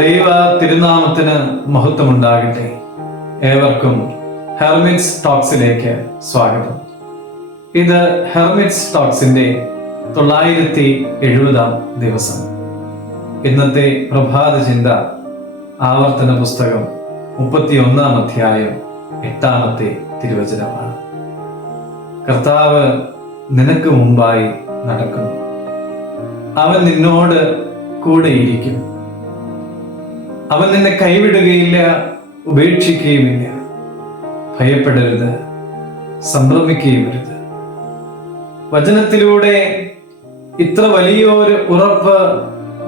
തിരുനാമത്തിന് മഹത്വമുണ്ടാകട്ടെ. ഏവർക്കും ഹെർമിറ്റ്സ് ടോക്സിലേക്ക് സ്വാഗതം. ഇത് ഹെർമിറ്റ്സ് ടോക്സിന്റെ തൊള്ളായിരത്തി എഴുപതാം ദിവസം. ഇന്നത്തെ പ്രഭാത ചിന്ത ആവർത്തന പുസ്തകം മുപ്പത്തി ഒന്നാം അധ്യായം എട്ടാമത്തെ തിരുവചനമാണ്. കർത്താവ് നിനക്ക് മുമ്പായി നടക്കുന്നു. അവൻ നിന്നോട് കൂടെയിരിക്കും. അവൻ നിന്നെ കൈവിടുകയില്ല ഉപേക്ഷിക്കുകയുമില്ല. ഭയപ്പെടരുത് സംഭ്രമിക്കുകയുമരുത്. വചനത്തിലൂടെ ഇത്ര വലിയൊരു ഉറപ്പ്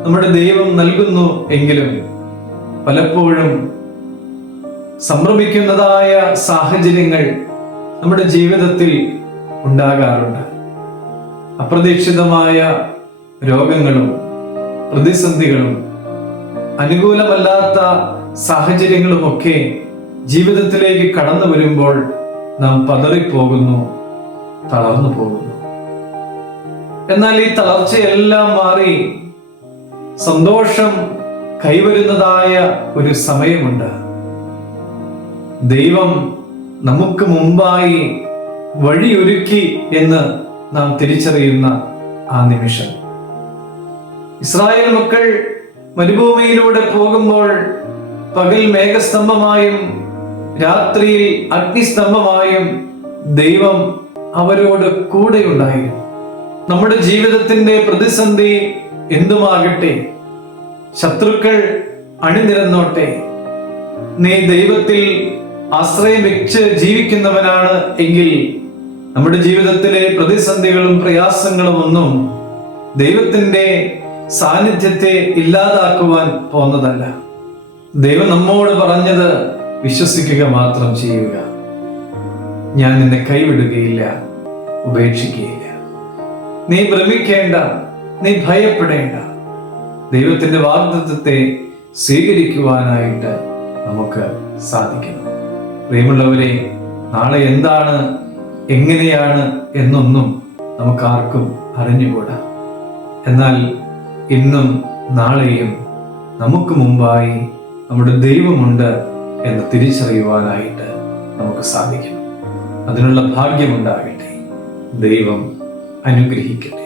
നമ്മുടെ ദൈവം നൽകുന്നു എങ്കിലും പലപ്പോഴും സംഭ്രമിക്കുന്നതായ സാഹചര്യങ്ങൾ നമ്മുടെ ജീവിതത്തിൽ ഉണ്ടാകാറുണ്ട്. അപ്രതീക്ഷിതമായ രോഗങ്ങളും പ്രതിസന്ധികളും അനുകൂലമല്ലാത്ത സാഹചര്യങ്ങളുമൊക്കെ ജീവിതത്തിലേക്ക് കടന്നു വരുമ്പോൾ നാം പതറിപ്പോകുന്നു തളർന്നു പോകുന്നു. എന്നാൽ ഈ തളർച്ചയെല്ലാം മാറി സന്തോഷം കൈവരുന്നതായ ഒരു സമയമുണ്ട്. ദൈവം നമുക്ക് മുമ്പായി വഴിയൊരുക്കി എന്ന് നാം തിരിച്ചറിയുന്ന ആ നിമിഷം. ഇസ്രായേൽ മക്കൾ മരുഭൂമിയിലൂടെ പോകുമ്പോൾ പകൽ മേഘസ്തംഭമായും രാത്രിയിൽ അഗ്നിസ്തംഭമായും ദൈവം അവരോട് കൂടെയുണ്ടായിരുന്നു. നമ്മുടെ ജീവിതത്തിന്റെ പ്രതിസന്ധി എന്തുമാകട്ടെ? ശത്രുക്കൾ അണിനിരന്നോട്ടെ? നീ ദൈവത്തിൽ ആശ്രയം വെച്ച് ജീവിക്കുന്നവനാണ് എങ്കിൽ നമ്മുടെ ജീവിതത്തിലെ പ്രതിസന്ധികളും പ്രയാസങ്ങളും ഒന്നും ദൈവത്തിന്റെ സാന്നിധ്യത്തെ ഇല്ലാതാക്കുവാൻ പോന്നതല്ല. ദൈവം നമ്മോട് പറഞ്ഞത് വിശ്വസിക്കുക മാത്രം ചെയ്യുക. ഞാൻ നിന്നെ കൈവിടുകയില്ല ഉപേക്ഷിക്കുകയില്ല. നീ ഭ്രമിക്കേണ്ട നീ ഭയപ്പെടേണ്ട. ദൈവത്തിന്റെ വാഗ്ദത്വത്തെ സ്വീകരിക്കുവാനായിട്ട് നമുക്ക് സാധിക്കണം. പ്രിയമുള്ളവരെ നാളെ എന്താണ് എങ്ങനെയാണ് എന്നൊന്നും നമുക്കാർക്കും അറിഞ്ഞുകൂടാ. എന്നാൽ ഇന്നും നാളെയും നമുക്ക് മുമ്പായി നമ്മുടെ ദൈവമുണ്ട് എന്ന് തിരിച്ചറിയുവാനായിട്ട് നമുക്ക് സാധിക്കും. അതിനുള്ള ഭാഗ്യമുണ്ടാകട്ടെ. ദൈവം അനുഗ്രഹിക്കട്ടെ.